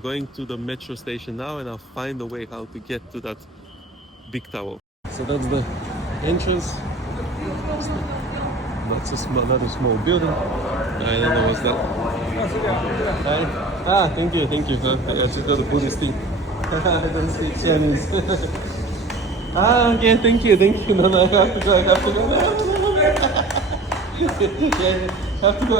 Going to the metro station now, and I'll find a way how to get to that big tower. So that's the entrance. That's a small, not a small building. I don't know what's that. Hi. Thank you. I just got a Buddhist thing. I don't speak Chinese. Okay, thank you. No, I have to go. No. Yeah, have to go.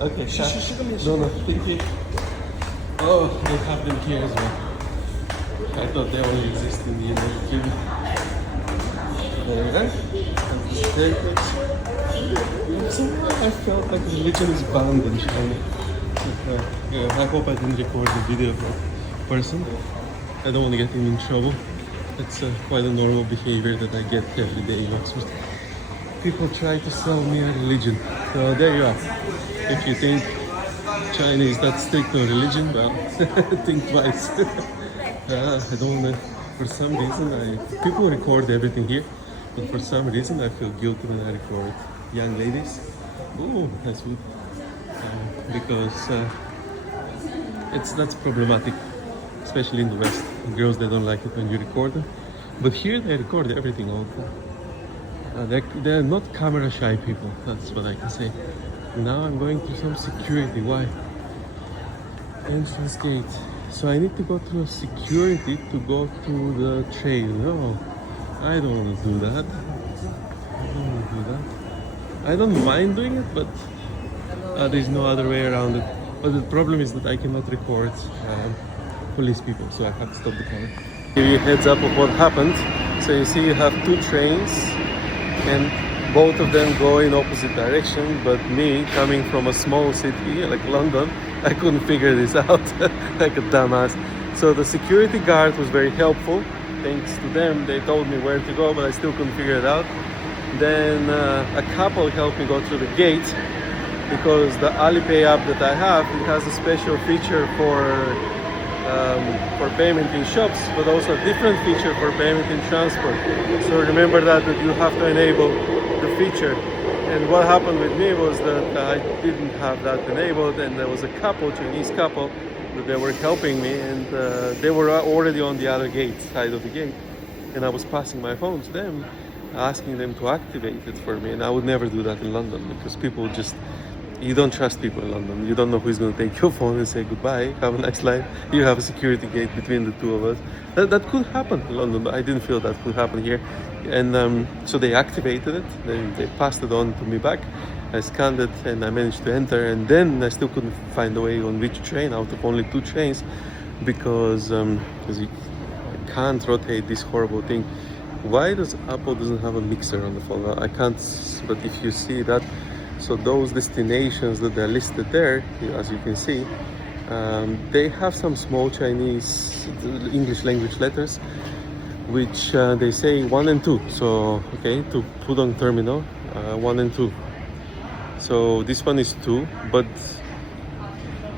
Okay, no, thank you. Oh, they have them here as well. I thought they only exist in the United Kingdom. There you go. Somehow I felt like religion is banned in China. I hope I didn't record the video of that person. I don't want to get him in trouble. It's quite a normal behavior that I get every day in Oxford. People try to sell me a religion. So there you are. If you think China is that strict on religion, well, think twice. I don't want to, for some reason, people record everything here, but for some reason I feel guilty when I record young ladies. Oh, that's good. Because that's problematic, especially in the West. Girls, they don't like it when you record them, but here they record everything all the time. They're not camera shy people, that's what I can say. Now I'm going through some security. Why? Entrance gate. So I need to go through security to go to the train. No, I don't want to do that. I don't mind doing it, but there's no other way around it. But the problem is that I cannot record police people, so I have to stop the camera. Give you a heads up of what happened. So you see you have two trains and both of them go in opposite direction, but me, coming from a small city like London, I couldn't figure this out like a dumbass. So the security guard was very helpful. Thanks to them, they told me where to go, but I still couldn't figure it out. Then a couple helped me go through the gate, because the Alipay app that I have, it has a special feature for payment in shops, but also a different feature for payment in transport. So remember that you have to enable the feature. And what happened with me was that I didn't have that enabled, and there was a couple, Chinese couple, that they were helping me, and they were already on the other side of the gate, and I was passing my phone to them, asking them to activate it for me. And I would never do that in London, because people just, you don't trust people in London. You don't know who's going to take your phone and say goodbye, have a nice life. You have a security gate between the two of us. That could happen in London, but I didn't feel that could happen here. And so they activated it, then they passed it on to me back. I scanned it and I managed to enter, and then I still couldn't find a way on which train out of only two trains, because you can't rotate this horrible thing. Why does Apple doesn't have a mixer on the phone? I can't, but if you see that, so those destinations that are listed there, as you can see, they have some small Chinese English language letters, which they say 1 and 2. So, okay, to Pudong Terminal, 1 and 2. So this one is 2, but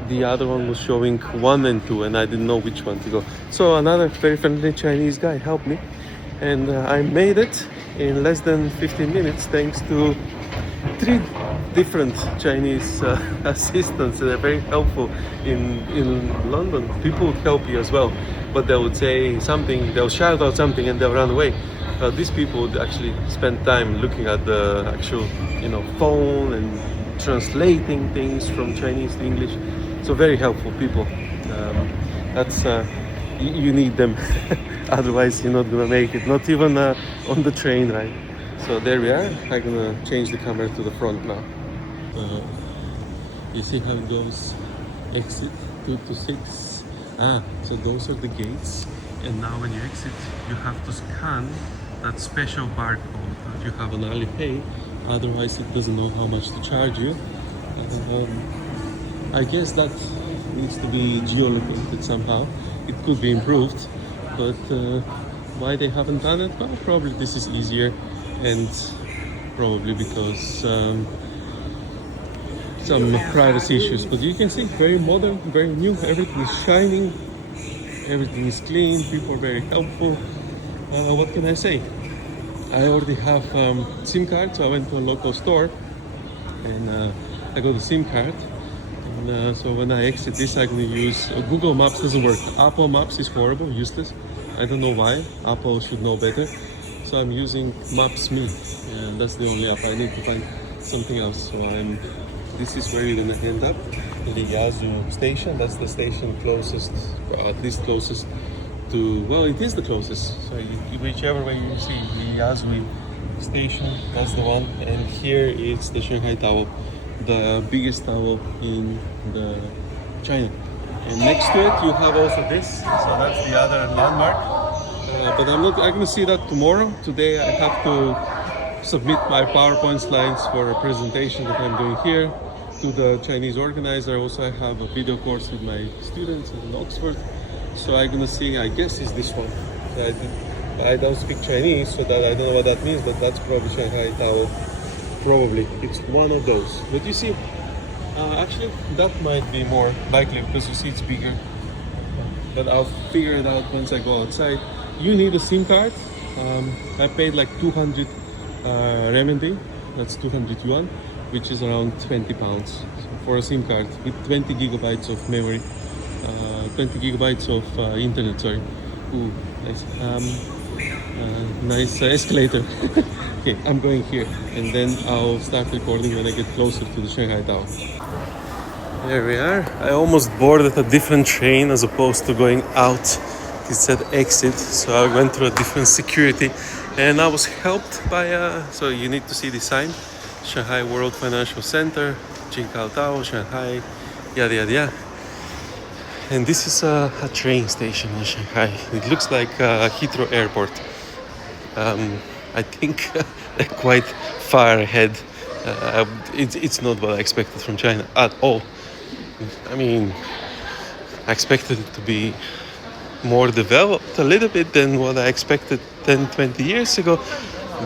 the other one was showing 1 and 2, and I didn't know which one to go. So another very friendly Chinese guy helped me, and I made it in less than 15 minutes thanks to 3 different Chinese assistants. They're very helpful in London. People would help you as well, but they would say something, they'll shout out something and they'll run away. These people would actually spend time looking at the actual, phone and translating things from Chinese to English. So very helpful people. That's you need them, otherwise you're not gonna make it. Not even on the train ride. So there we are. I'm gonna change the camera to the front now. You see how it goes? Exit 2 to 6. So those are the gates. And now when you exit, you have to scan that special barcode that you have on Alipay. Otherwise, it doesn't know how much to charge you. I guess that needs to be geolocated somehow. It could be improved, but why they haven't done it? Well, probably this is easier, and probably because some privacy issues. But you can see, very modern, very new. Everything is shining, everything is clean. People are very helpful. What can I say? I already have SIM card, so I went to a local store and I got a SIM card. And, so when I exit this, I'm going to use Google Maps. Doesn't work. Apple Maps is horrible, useless. I don't know why. Apple should know better. So I'm using Maps Me, and that's the only app. I need to find something else. So this is where you're gonna end up, Liyazu station. That's the station closest, at least closest to, well, it is the closest. So whichever way you see Liyazu station, that's the one. And here is the Shanghai Tower, the biggest tower in China. And next to it, you have also this. So that's the other landmark. But I'm going to see that tomorrow. Today I have to submit my PowerPoint slides for a presentation that I'm doing here to the Chinese organizer. Also, I have a video course with my students in Oxford. So I'm going to see, I guess is this one. So I don't speak Chinese, so that I don't know what that means, but that's probably Shanghai Tower. Probably. It's one of those. But you see, actually, that might be more likely because you see it's bigger. But I'll figure it out once I go outside. You need a SIM card. I paid like 200 renminbi, that's 200 yuan, which is around 20 pounds so for a SIM card with 20 gigabytes of memory, 20 gigabytes of internet, sorry. Ooh, nice. Nice escalator. Okay, I'm going here and then I'll start recording when I get closer to the Shanghai Tower. There we are. I almost boarded a different train as opposed to going out. It said exit, so I went through a different security and I was helped by so you need to see the sign, Shanghai World Financial Center, Jinkao Tao, Shanghai, yada yada yada. And this is a train station in Shanghai. It looks like Heathrow Airport. I think they're quite far ahead. It's not what I expected from China at all. I mean, I expected it to be more developed a little bit than what I expected 10-20 years ago,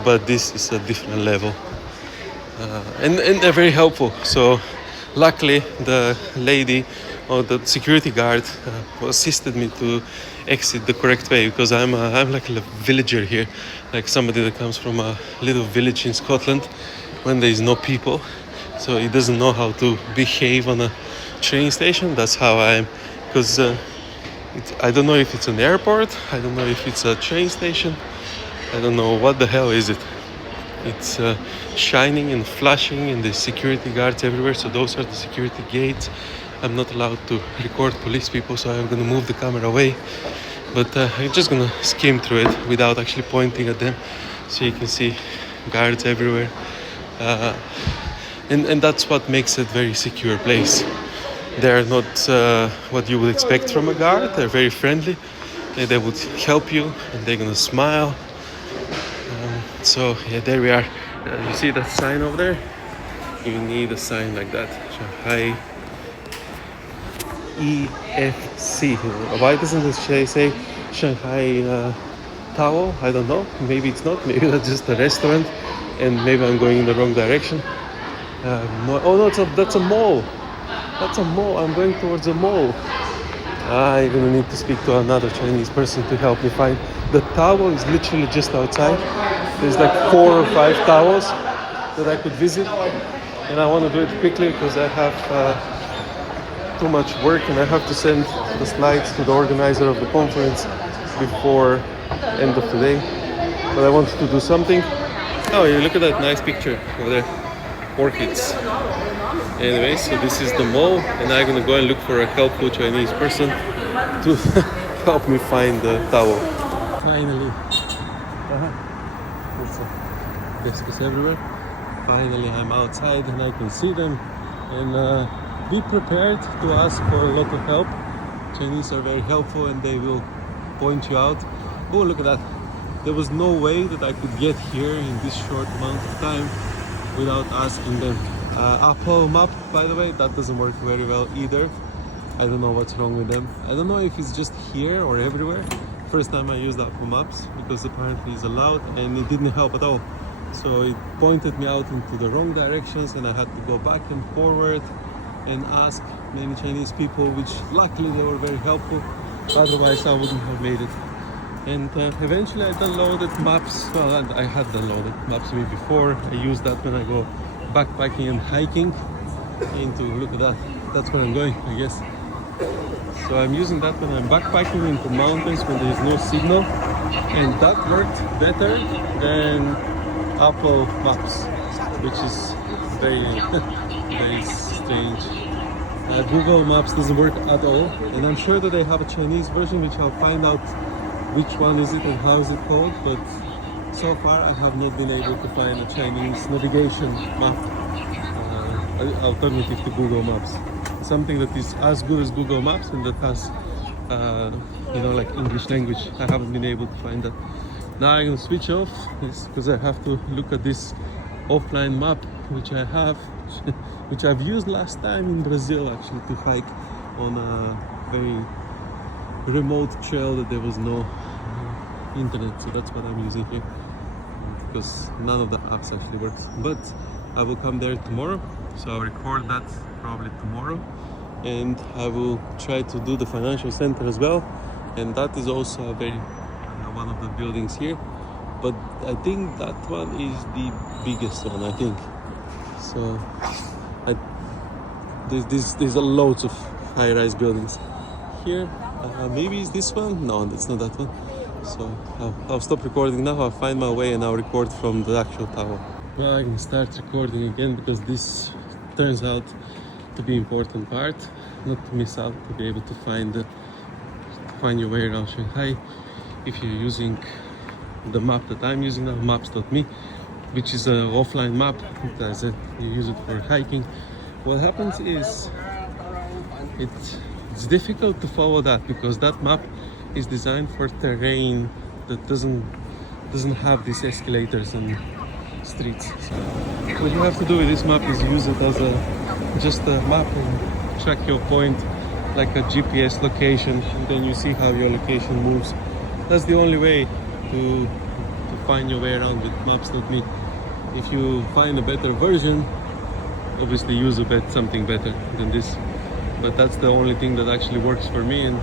but this is a different level, and they're very helpful. So luckily the lady or the security guard assisted me to exit the correct way, because I'm like a villager here, like somebody that comes from a little village in Scotland when there is no people, so he doesn't know how to behave on a train station. That's how I am, because I don't know if it's an airport, I don't know if it's a train station, I don't know what the hell is it. It's shining and flashing and there's security guards everywhere, so those are the security gates. I'm not allowed to record police people, so I'm gonna move the camera away, but I'm just gonna skim through it without actually pointing at them, so you can see guards everywhere, and that's what makes it a very secure place. They're not what you would expect from a guard. They're very friendly. They would help you and they're gonna smile. So yeah, there we are. You see that sign over there? You need a sign like that. Shanghai EFC. Why doesn't it say Shanghai Tower? I don't know. Maybe it's not. Maybe that's just a restaurant and maybe I'm going in the wrong direction. Oh no, that's a mall. That's a mall. I'm going towards a mall. I'm gonna need to speak to another Chinese person to help me find. The tower is literally just outside. There's like 4 or 5 towers that I could visit, and I want to do it quickly because I have too much work and I have to send the slides to the organizer of the conference before end of today. But I wanted to do something. Oh, you look at that nice picture over there. Orchids. Anyway, so this is the mall, and I'm gonna go and look for a helpful Chinese person to help me find the tower. Finally, there's desks everywhere. Finally, I'm outside and I can see them. And be prepared to ask for a lot of help. Chinese are very helpful and they will point you out. Oh, look at that! There was no way that I could get here in this short amount of time without asking them. Apple Map, by the way, that doesn't work very well either. I don't know what's wrong with them. I don't know if it's just here or everywhere. First time I used Apple Maps, because apparently it's allowed, and it didn't help at all. So it pointed me out into the wrong directions and I had to go back and forward and ask many Chinese people, which luckily they were very helpful. Otherwise I wouldn't have made it. And eventually I downloaded Maps. Well, I had downloaded Maps Me before. I use that when I go backpacking and hiking. into, look at that, that's where I'm going, I guess. So I'm using that when I'm backpacking into mountains when there is no signal, and that worked better than Apple Maps, which is very very strange. Google Maps doesn't work at all, and I'm sure that they have a Chinese version, which I'll find out which one is it and how is it called, but so far I have not been able to find a Chinese navigation map alternative to Google Maps. Something that is as good as Google Maps and that has you know, like English language. I haven't been able to find that. Now I'm gonna switch off because I have to look at this offline map which I have which I've used last time in Brazil, actually, to hike on a very remote trail that there was no internet, so that's what I'm using here, because none of the apps actually works. But I will come there tomorrow, so I'll record that probably tomorrow, and I will try to do the financial center as well, and that is also a very one of the buildings here, but I think that one is the biggest one, I think. So there's a loads of high-rise buildings here. Maybe it's this one. No, it's not that one. So I'll stop recording now. I'll find my way and I'll record from the actual tower. Well, I can start recording again because this turns out to be important part, not to miss out, to be able to find your way around Shanghai. If you're using the map that I'm using now, maps.me, which is an offline map, as you use it for hiking, what happens is it's difficult to follow that because that map is designed for terrain that doesn't have these escalators and streets. So what you have to do with this map is use it as just a map and track your point like a GPS location, and then you see how your location moves. That's the only way to find your way around with maps.me. If you find a better version, obviously use something better than this, but that's the only thing that actually works for me. And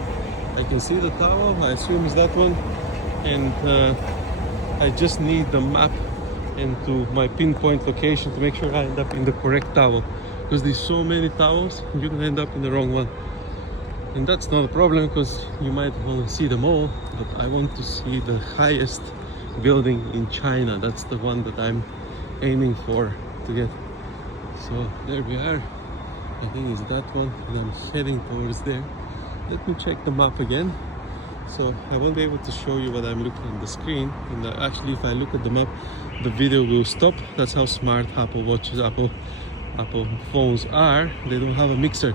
I can see the tower, I assume is that one, and I just need the map and to my pinpoint location to make sure I end up in the correct tower, because there's so many towers you can end up in the wrong one, and that's not a problem because you might want to see them all, but I want to see the highest building in China. That's the one that I'm aiming for to get. So there we are. I think it's that one, and I'm heading towards there. Let me check the map again. So I won't be able to show you what I'm looking at the screen, and actually if I look at the map the video will stop. That's how smart Apple Watches, Apple phones are. They don't have a mixer.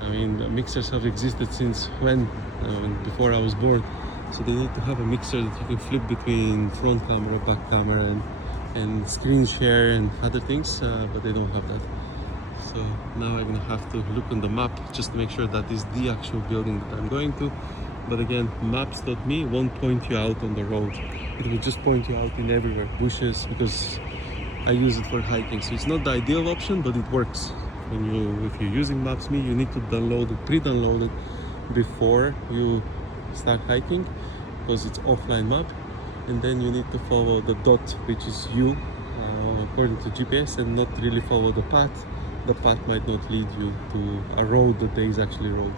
I mean, mixers have existed since when? Before I was born. So they need to have a mixer that you can flip between front camera, back camera, and screen share and other things, but they don't have that. So now I'm gonna have to look on the map just to make sure that is the actual building that I'm going to. But again, maps.me won't point you out on the road. It will just point you out in everywhere, bushes, because I use it for hiking. So it's not the ideal option, but it works. If you're using Maps.me, you need to download it, pre-download it before you start hiking, because it's offline map, and then you need to follow the dot, which is you, according to GPS, and not really follow the path. The path might not lead you to a road that there is actually road.